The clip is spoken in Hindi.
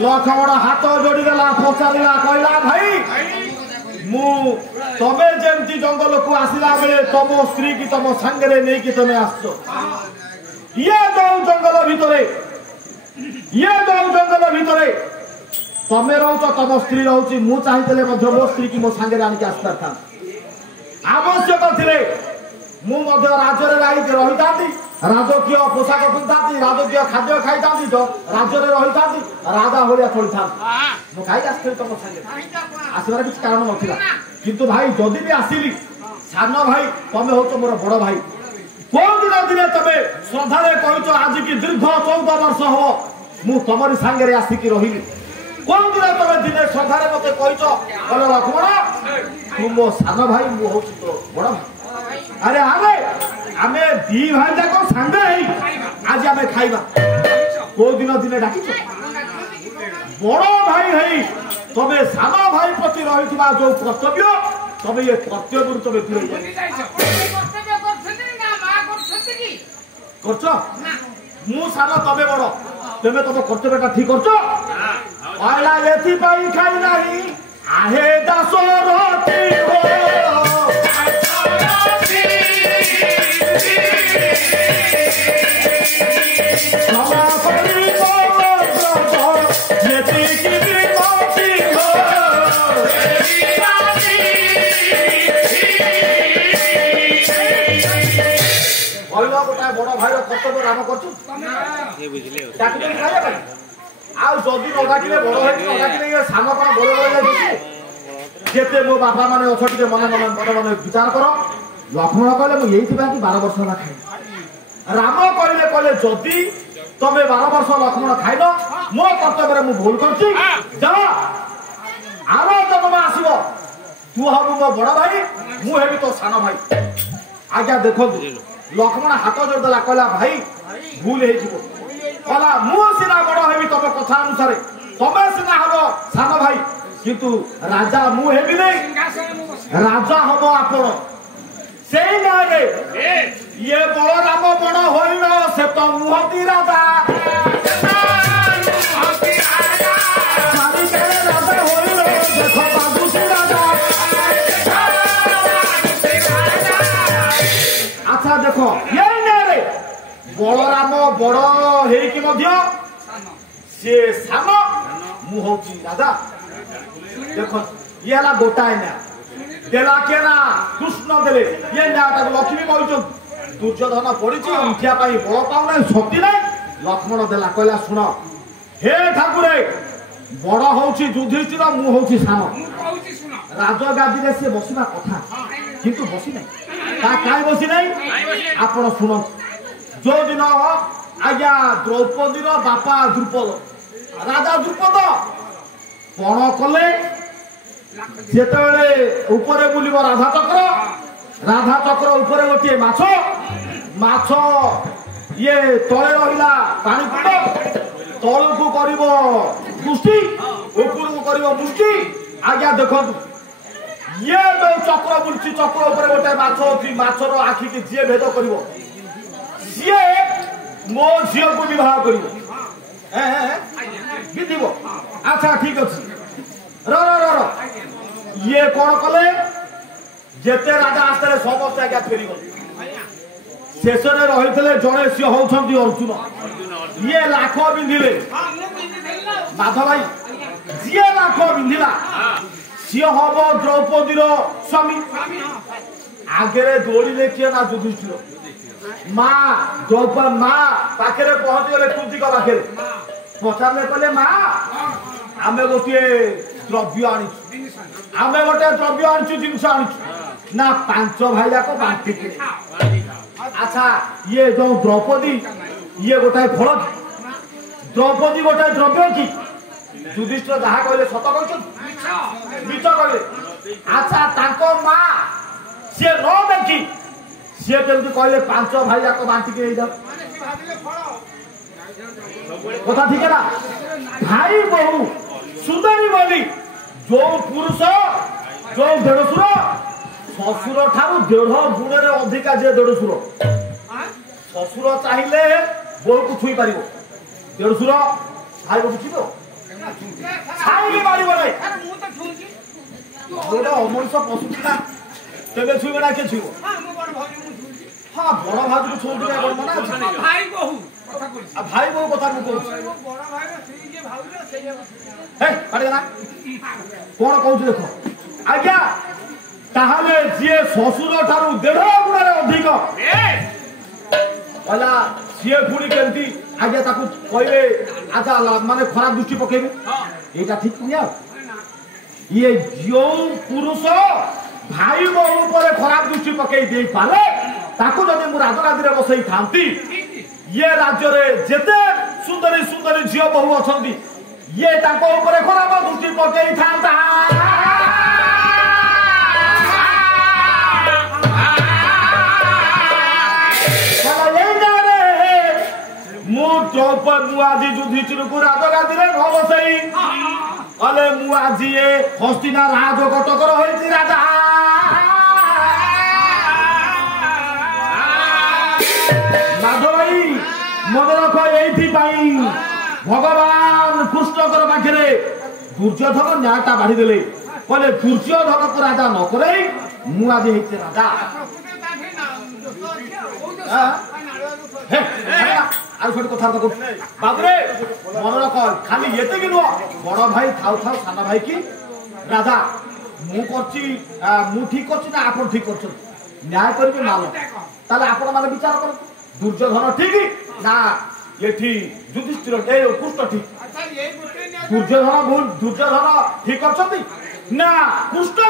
लक्ष्मण हाथ जोड़ीदेला पचारा कहला भाई मु तमे जमती जंगल को आसला बेले तुम स्त्री की तुम सांगे नहीं कि तुम आस ये दो जंगल भितरे तमे रोच तुम स्त्री रोची मु चाहिए मो स्त्री की मो सांगे आनिक आस पार आवश्यक थे राज्य रही था राजकीय पोशाक पिंधा राजकीय खाद्य खाई था राज्य रही था राजा भाया चली था मुझे आसती तुम सागे आसबार किसी कारण नाला किंतु भाई जदि भी आसली सान भाई तुम हूँ मोर बड़ भाई कौ दिन दिने तुम श्रद्धा कह आज की दीर्घ 14 वर्ष हम तुमरी सांगे आसिकी रही कौ दिन तुम दिने श्रद्धा मत कह लक्ष्मण तू मो सान भाई मुझे तो बड़ भाई अरे आमे आमे दी भाई जाक सांगे आज आमे खाइबा को दिन दिने डाकी बड़ भाई है तबे सान भाई प्रति रही जो कर्तव्य तबे ये कर्तव्य तबे दूर करछ मु सान तबे बड़ तबे तुम कर्तव्यटा ठीक करछ आला एथि पाई खाई नाही आहे दासरथी हो बड़ भाई कर्तव्य राम कर सान कौन बड़े मो बापा मैंने अच्छे मन मन मन मन विचार कर लक्ष्मण कहले मुझे 12 वर्ष है खाई राम कहले जदि तमें 12 वर्ष लक्ष्मण खाइन मो कर्तव्य मुझे भूल कर आर जन्म आसब तू हम मो बड़ भाई मुझे तो सान भाई आज्ञा देखो लक्ष्मण हाथ जोड़देला कहला भाई भूल होगा मु सीना बड़ हेबी तुम कथा अनुसार तमे सीना हम सान भाई किंतु राजा मु हेबी नहीं राजा हम आपण से ये बलराम बड़ होइन से तो मुहती राजा अच्छा देखो ये बलराम बड़ हो सी सान मु हूँ राजा देख ये है गोटाए ना देला के ना कृष्ण देले ये न्यायटा लक्ष्मी कहते दुर्योधन पड़ी अंठिया बल पाऊना शक्ति ना लक्ष्मण देला कहला शुण हे ठाकुर बड़ हूँ युधिष्ठिर मु हूँ सान राजगादी से बसवा कथा किंतु बसी ना कहीं बसी ना आप शुण जो दिन आज्ञा द्रौपदी बापा द्रुपद राजा द्रुपद कौन कले जेते ऊपर बुलिब राधा चक्र ऊपर गोटे माछ ये तले रहा पानी कुंड तल को कर मुष्टि ऊपर को कर मुष्टि आज्ञा देखो ये जो चक्र बुलची चक्र ऊपर गोटे माछ अच्छी माछर आखि की जी भेद कर सी मो झी को बहुत कर अच्छा ठीक अच्छे ये कौन कले जेते राजा आस्ते समस्त आज्ञा फेरी गले शेष रही जड़े सी होती अर्जुन ये लाख बिंधिले माधव भाई जी लाख बिंधिला सी हम द्रौपदी स्वामी आगे दौड़े किए ना युधिष्ठिर माँ पाखे पहुंची गले कुंती पाखे पचारे कहले माँ आम गोटे द्रव्य आम गोटे द्रव्य आनी जिनस आनी ना 5 भाई जाक बांटी अच्छा ये जो द्रौपदी ये गोटाए फल द्रौपदी गोटाए द्रव्य कि युधिष्ठिर जहाँ कहले सत मिछ कहले अच्छा माँ सी न देखी सी केमती कहले 5 भाई जाक बांटिकी कथा ठीक है ना भाई बहु सुधरी बोली जो पुरुष जो देढ़शुर शशुर ठारू 1.5 गुण अधिका जे देढ़शुर शशुर चाहिए बोह को छुई पार देढ़शुर भाई को छुईब छाई मार गोटे अमनुष पशुटा तेरे छुईब ना किए छुईब हाँ बड़ भाज को छुई भाई बहु कथा कौन कहूँ देख आज्ञा ताहले जी शशुर ठारू 1.5 गुण अधिक कहला सी पुणी केमती आज्ञा ताकू कहले आजा माने खराब दृष्टि पकेबे एटा ठीक नहीं ये जो पुरुष भाई बहु पर खराब दृष्टि पकई दे पारे ताकू जदि मु राजगादी रे बसई थांती ये राज्य रे जेते सुंदरी सुंदरी झियो बहु अछंती ये ताको ऊपर खराब दृष्टि पकई थांता मुआजी युधिष्ठिर को राजगादी रे न बसई अले मुआजी हस्तिना राज कटकर होइछि राजा माधवई मन रख एथि पाई भगवान कृष्णकर पाखरे दुर्योधन न्यायटा बाढ़ी देले कहले दुर्योधन को राजा न करे मुआजी होइछि राजा आज छोटी कथा बाबरे मन रख खाली ये बड़ भाई थाउ थाउ सान भाई की राजा मु ठीक करछि ना आपण ठीक करछ न्याय करबे माल ताले आपण माने विचार कर दुर्योधन ठीक ना एठी युधिष्ठिर ए कृष्ण ठीक दुर्योधन भूल दुर्योधन ठीक करछथि ना कृष्ण